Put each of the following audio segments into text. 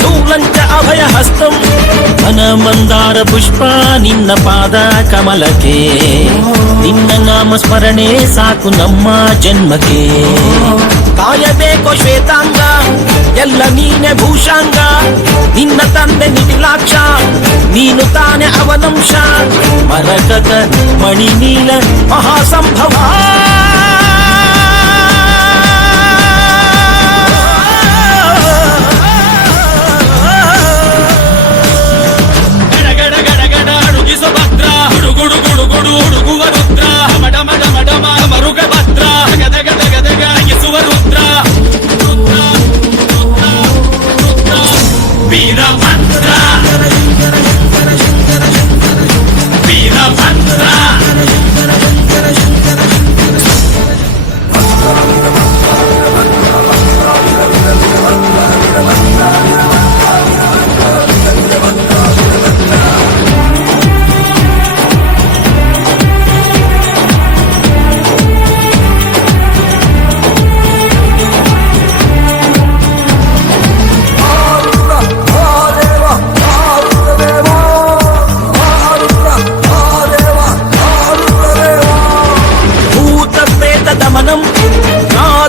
ಶೂಲಂಚ ಅಭಯ ಹಸ್ತಂ ಮನ ಮಂದಾರ ಪುಷ್ಪ ನಿನ್ನ ಪಾದ ಕಮಲಕ್ಕೆ ನಿನ್ನ ನಾಮ ಸ್ಮರಣೆ ಸಾಕು ನಮ್ಮ ಜನ್ಮಕ್ಕೆ ಕಾಯಬೇಕೋ ಶ್ವೇತಾಂಗ ಎಲ್ಲ ನೀನೆ ಭೂಷಾಂಗ ನಿನ್ನ ತಂದೆ ನಿಟಿಲಾಕ್ಷ ನೀನು ತಾನೆ ಅವನಂಶ ಮರಕತ ಮಣಿ ನೀಲ ಮಹಾಸಂಭವ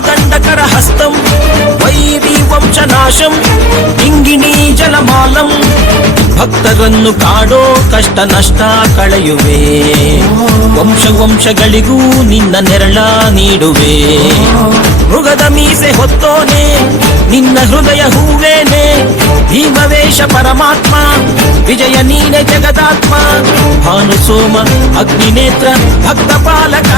ದಂಡಕರ ಹಸ್ತಂ ವೈರಿ ವಂಶನಾಶಂ ಇಂಗಿಣಿ ಜಲಮಾಲಂ ಭಕ್ತರನ್ನು ಕಾಡೋ ಕಷ್ಟ ನಷ್ಟ ಕಳೆಯುವೆ ವಂಶ ವಂಶಗಳಿಗೂ ನಿನ್ನ ನೆರಳ ನೀಡುವೆ ಮೃಗದ ಮೀಸೆ ಹೊತ್ತೋನೆ ನಿನ್ನ ಹೃದಯ ಹೂವೇನೆ ಭೀಮವೇಶ ಪರಮಾತ್ಮ ವಿಜಯ ನೀನೆ ಜಗದಾತ್ಮ ಭಾನು ಸೋಮ ಅಗ್ನಿನೇತ್ರ ಭಕ್ತ ಪಾಲಕ